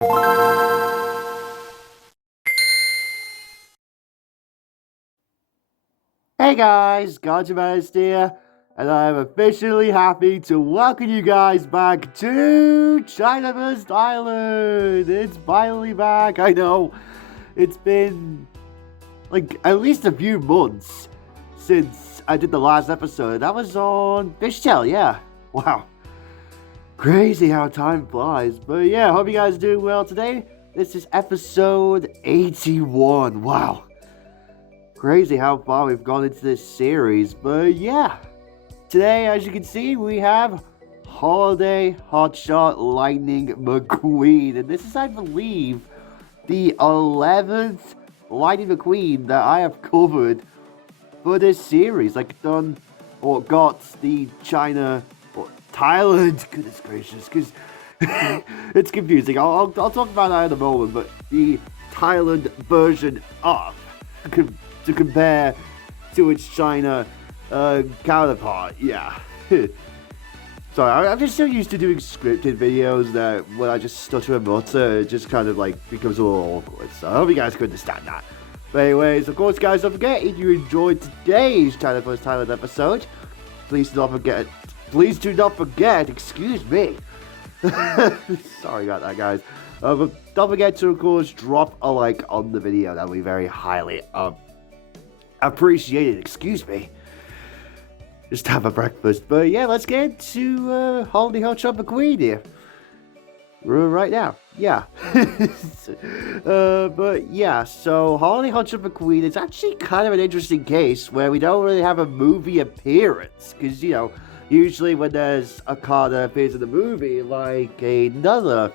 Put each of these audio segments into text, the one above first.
Hey guys, Gotcha here, and I'm officially happy to welcome you guys back to China and Thailand. It's finally back. I know it's been like at least a few months since I did the last episode. That was on Fishtail, yeah. Wow. Crazy how time flies. But yeah, hope you guys are doing well today. This is episode 81. Wow. Crazy how far we've gone into this series, but yeah. Today, as you can see, we have Holiday Hotshot Lightning McQueen, and this is, I believe, the 11th Lightning McQueen that I have covered for this series. Like, done or got the China or Thailand, goodness gracious, because it's confusing. I'll talk about that in a moment, but the Thailand version of to compare to its China counterpart, yeah. Sorry, I'm just so used to doing scripted videos that when I just stutter and mutter, it just kind of like becomes a little awkward. So I hope you guys can understand that. But anyways, of course, guys, don't forget, if you enjoyed today's China vs. Thailand episode, please do not forget, excuse me. Sorry about that, guys. But don't forget to, of course, drop a like on the video. That would be very highly appreciated. Excuse me. Just have a breakfast. But yeah, let's get to Holiday Hotshot McQueen here. Right now. Yeah. But yeah, so Holiday Hotshot McQueen is actually kind of an interesting case where we don't really have a movie appearance. Because, you know, usually when there's a car that appears in the movie, like another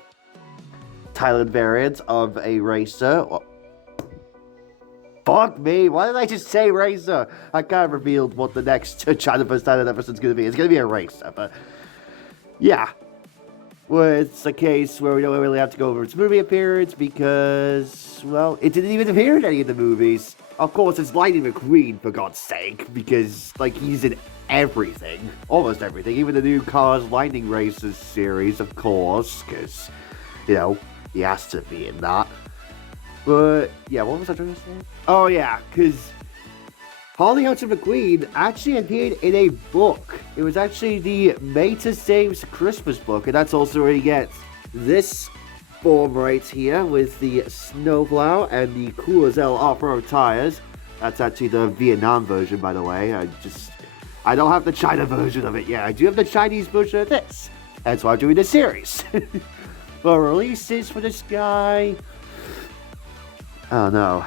Thailand variant of a racer. Fuck me, why did I just say racer? I kind of revealed what the next China vs. Thailand episode's gonna be. It's gonna be a racer, but yeah. Well, it's a case where we don't really have to go over its movie appearance because, well, it didn't even appear in any of the movies. Of course, it's Lightning McQueen, for God's sake, because, like, he's in everything. Almost everything. Even the new Cars Lightning Racers series, of course, because, you know, he has to be in that. But, yeah, what was I trying to say? Oh, yeah, because Holiday Hotshot McQueen actually appeared in a book. It was actually the Mater Saves Christmas book, and that's also where you get this form right here with the snowplow and the Coolazell off-road tires. That's actually the Vietnam version, by the way. I don't have the China version of it yet. I do have the Chinese version of this. That's why I'm doing this series. But releases for this guy, oh no,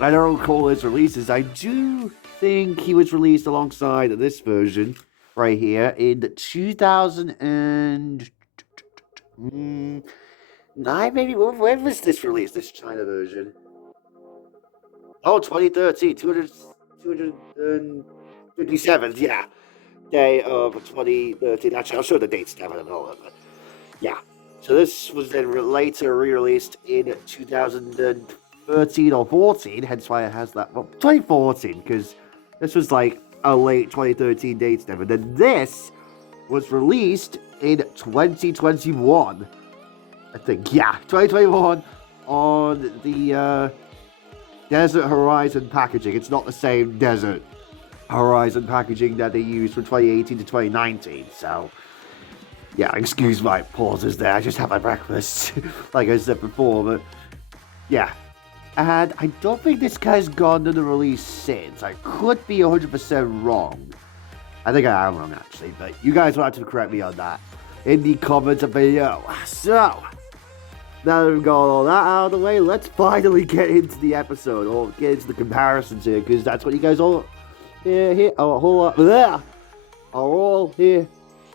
I don't recall his releases. I do think he was released alongside this version right here in 2009, maybe. When was this released, this China version? Oh, 2013, 257th, yeah. Day of 2013. Actually, I'll show the dates down in a moment, but yeah. So this was then later re-released in 2013 or 14, hence why it has that, well, 2014, because this was like a late 2013 date stamp. And then this was released in 2021, I think, yeah, 2021 on the Desert Horizon packaging. It's not the same Desert Horizon packaging that they used from 2018 to 2019, so yeah, excuse my pauses there. I just had my breakfast, like I said before, but yeah. And I don't think this guy's gone to the release since. I could be 100% wrong. I think I am wrong, actually, but you guys will have to correct me on that in the comments below. So, now that we've got all that out of the way, let's finally get into the episode, or get into the comparisons here, because that's what you guys all are all here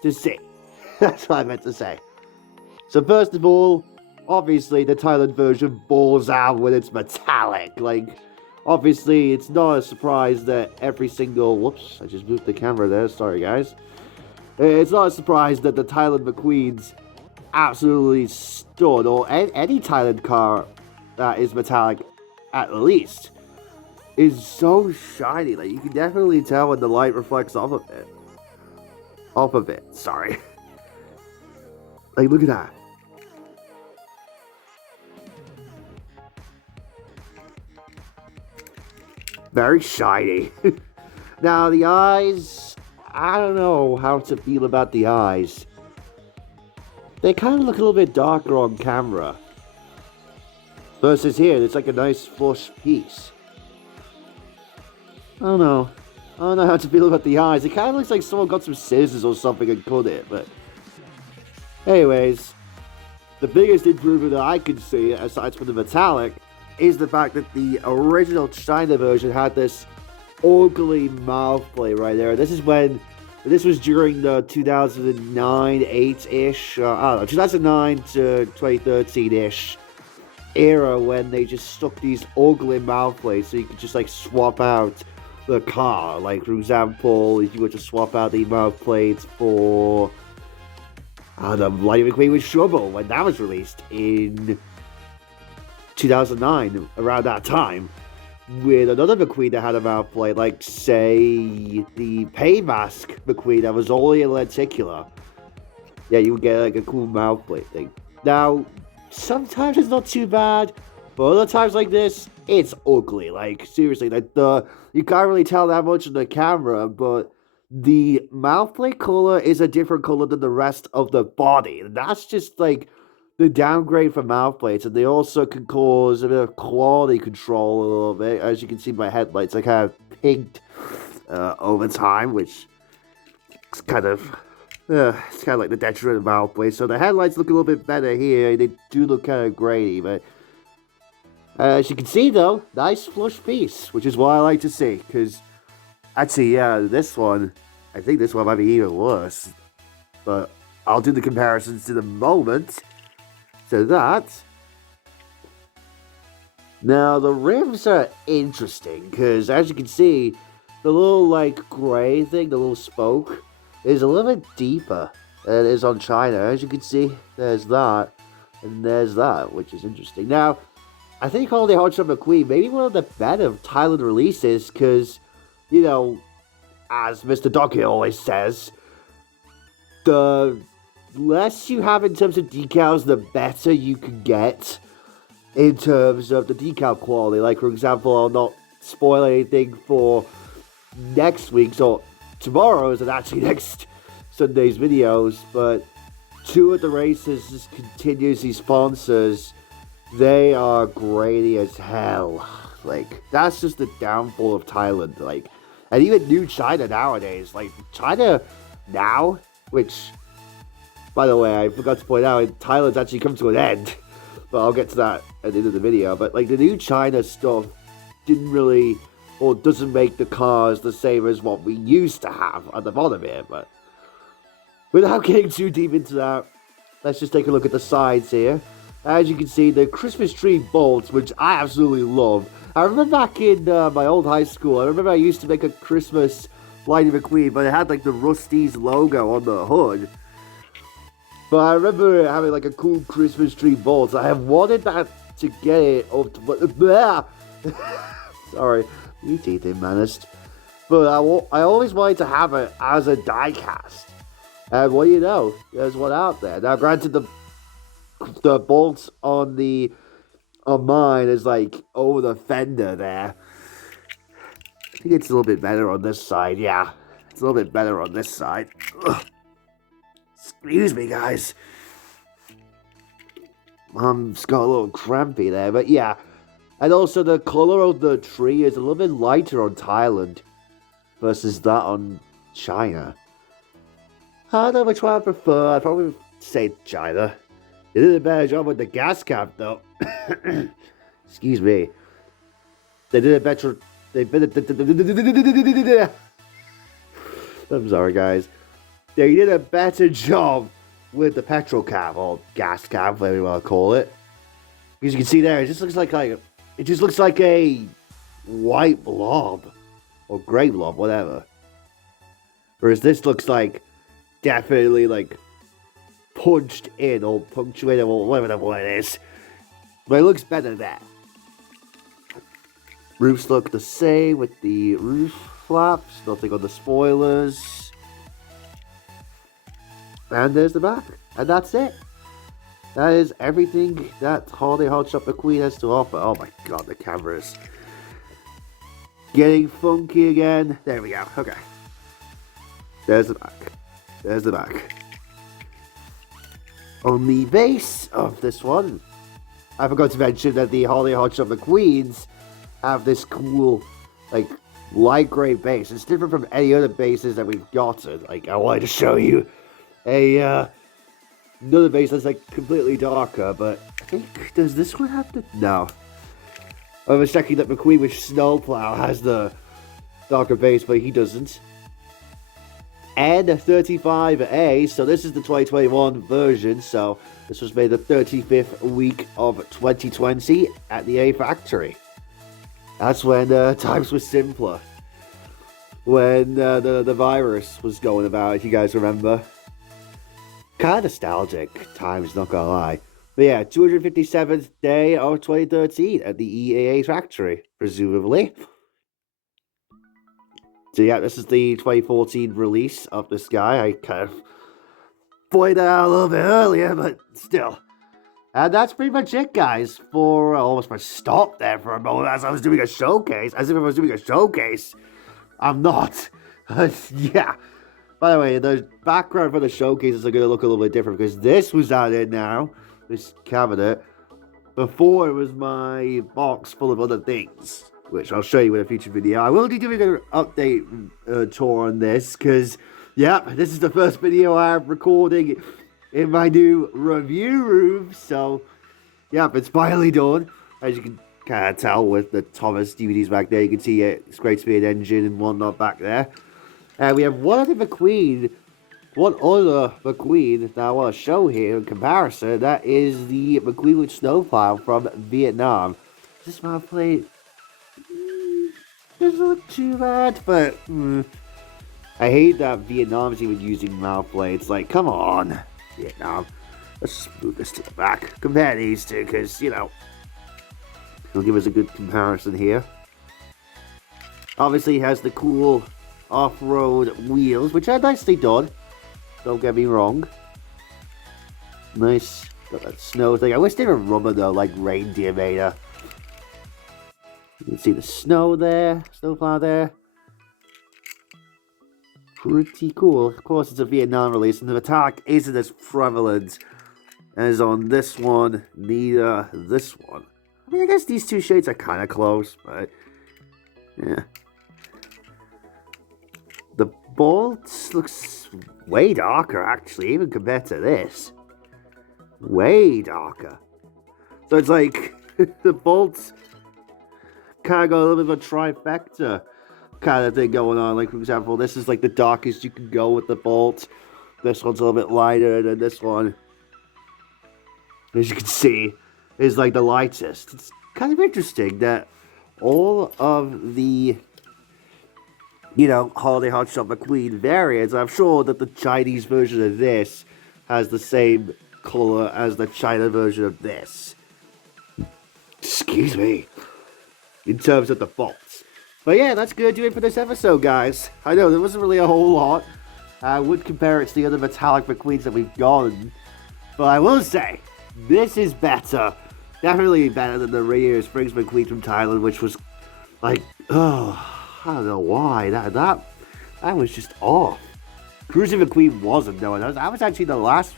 to see. That's what I meant to say. So first of all, obviously the Thailand version balls out when it's metallic. Like, obviously it's not a surprise that every single... Whoops, I just moved the camera there. Sorry, guys. It's not a surprise that the Thailand McQueen's absolutely stud, or any Thailand car that is metallic, at least, is so shiny. Like, you can definitely tell when the light reflects off of it. Sorry. Like, look at that. Very shiny. Now, the eyes, I don't know how to feel about the eyes. They kind of look a little bit darker on camera. Versus here, it's like a nice flush piece. I don't know. I don't know how to feel about the eyes. It kind of looks like someone got some scissors or something and cut it, but... Anyways, the biggest improvement that I could see, aside from the metallic, is the fact that the original China version had this ugly mouth plate right there. This was during the 2009-8-ish, I don't know, 2009 to 2013-ish era when they just stuck these ugly mouth plates so you could just like swap out the car. Like, for example, if you were to swap out the mouth plates for the Lightning McQueen with Shovel when that was released in 2009, around that time, with another McQueen that had a mouth plate, like, say, the Pay Mask McQueen that was only a lenticular. Yeah, you would get, like, a cool mouth plate thing. Now, sometimes it's not too bad, but other times like this, it's ugly. Like, seriously, like, you can't really tell that much on the camera, but the mouth plate color is a different color than the rest of the body. And that's just, like, the downgrade for mouth plates, and they also can cause a bit of quality control a little bit. As you can see, my headlights are kind of pinked over time, which is kind of like the detriment of mouth plates. So the headlights look a little bit better here. They do look kind of grainy, but as you can see, though, nice flush piece, which is what I like to see. Because actually, yeah, this one, I think this one might be even worse, but I'll do the comparisons in a moment. So now the rims are interesting because, as you can see, the little like gray thing, the little spoke, is a little bit deeper than it is on China. As you can see, there's that and there's that, which is interesting. Now, I think Holiday Hotshot McQueen maybe one of the better Thailand releases because, you know, as Mr. Donkey always says, the less you have in terms of decals, the better you can get in terms of the decal quality. Like, for example, I'll not spoil anything for next week's or tomorrow's and actually next Sunday's videos, but two of the races' continuously sponsors, they are grainy as hell. Like, that's just the downfall of Thailand. Like, and even New China nowadays, like, China now, which, by the way, I forgot to point out, Thailand's actually come to an end, but I'll get to that at the end of the video. But, like, the New China stuff didn't really, or doesn't make the cars the same as what we used to have at the bottom here. But without getting too deep into that, let's just take a look at the sides here. As you can see, the Christmas tree bolts, which I absolutely love. I remember back in my old high school, I remember I used to make a Christmas Lightning McQueen, but it had, like, the Rusty's logo on the hood. But I remember having, like, a cool Christmas tree bolt. I have wanted that to get it up to... Sorry, you teeth in managed. But I always wanted to have it as a die-cast. And what do you know? There's one out there. Now, granted, the bolts on mine is, like, over the fender there. I think it's a little bit better on this side, yeah. It's a little bit better on this side. Ugh. Excuse me, guys. It's got a little crampy there, but yeah. And also, the color of the tree is a little bit lighter on Thailand versus that on China. I don't know which one I prefer. I'd probably say China. They did a better job with the gas cap, though. Excuse me. They did a better... I'm sorry, guys. They did a better job with the petrol cap, or gas cap, whatever you want to call it. Because you can see there, it just looks like a white blob, or grey blob, whatever. Whereas this looks like definitely like punched in or punctuated or whatever the word is. But it looks better there. Roofs look the same with the roof flaps, nothing on the spoilers. And there's the back. And that's it. That is everything that Holiday Hotshot McQueen has to offer. Oh my god, the cameras. Getting funky again. There we go. Okay. There's the back. There's the back. On the base of this one, I forgot to mention that the Holiday Hotshot McQueens have this cool, like, light gray base. It's different from any other bases that we've gotten. Like, I wanted to show you another base that's, like, completely darker, but I think, does this one have the... No. I was checking that McQueen with Snowplow has the darker base, but he doesn't. N35A, so this is the 2021 version, so this was made the 35th week of 2020 at the A factory. That's when times were simpler. When the virus was going about, if you guys remember. Kind of nostalgic times, not gonna lie. But yeah, 257th day of 2013 at the EAA factory, presumably. So yeah, this is the 2014 release of this guy. I kind of pointed out a little bit earlier, but still. And that's pretty much it, guys, for almost my stop there for a moment as I was doing a showcase. As if I was doing a showcase. I'm not. Yeah. By the way, the background for the showcases are going to look a little bit different because this was added now. This cabinet. Before it was my box full of other things, which I'll show you in a future video. I will be doing an update tour on this because, yeah, this is the first video I'm recording in my new review room. So, yeah, it's finally done. As you can kind of tell with the Thomas DVDs back there, you can see it's Great Speed Engine and whatnot back there. And we have one other McQueen that I want to show here in comparison. That is the McQueen with Snowplow from Vietnam. This mouth plate doesn't look too bad, but I hate that Vietnam's even using mouth plates. Like, come on, Vietnam. Let's just move this to the back. Compare these two, because, you know, it'll give us a good comparison here. Obviously, it has the cool off-road wheels, which are nicely done. Don't get me wrong. Nice. Got that snow thing. I wish they were rubber though, like reindeer made. You can see the snow there. Snowplow there. Pretty cool. Of course, it's a Vietnam release, and the metallic isn't as prevalent as on this one, neither this one. I mean, I guess these two shades are kind of close, but yeah. The bolts looks way darker, actually, even compared to this. Way darker. So it's like, the bolts kind of got a little bit of a trifecta kind of thing going on. Like, for example, this is like the darkest you can go with the bolt. This one's a little bit lighter than this one. As you can see, is like the lightest. It's kind of interesting that all of the, you know, Holiday Hotshot McQueen variants, I'm sure that the Chinese version of this has the same color as the China version of this. Excuse me. In terms of the bolts. But yeah, that's going to do it for this episode, guys. I know, there wasn't really a whole lot. I would compare it to the other metallic McQueens that we've gotten. But I will say, this is better. Definitely better than the Rio Springs McQueen from Thailand, which was like, oh, I don't know why. That was just off. Cruising McQueen wasn't, though. That was actually the last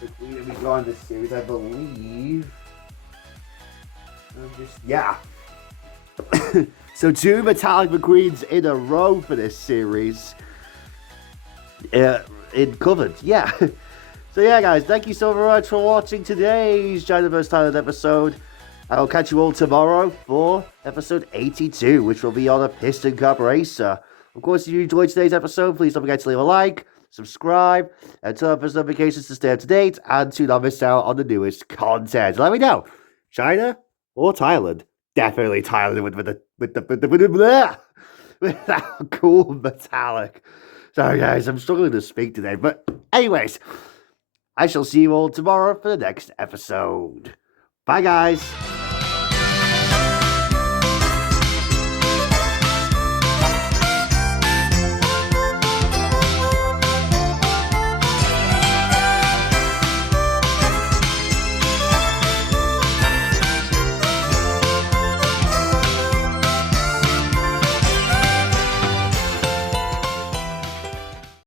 McQueen that we got in this series, I believe. Yeah. So 2 metallic McQueens in a row for this series. In covered, yeah. So yeah, guys, thank you so much for watching today's China vs. Thailand episode. I will catch you all tomorrow for episode 82, which will be on a Piston Cup racer. Of course, if you enjoyed today's episode, please don't forget to leave a like, subscribe, and turn on post notifications to stay up to date and to not miss out on the newest content. Let me know, China or Thailand? Definitely Thailand with that cool metallic. Sorry, guys, I'm struggling to speak today, but anyways, I shall see you all tomorrow for the next episode. Bye, guys.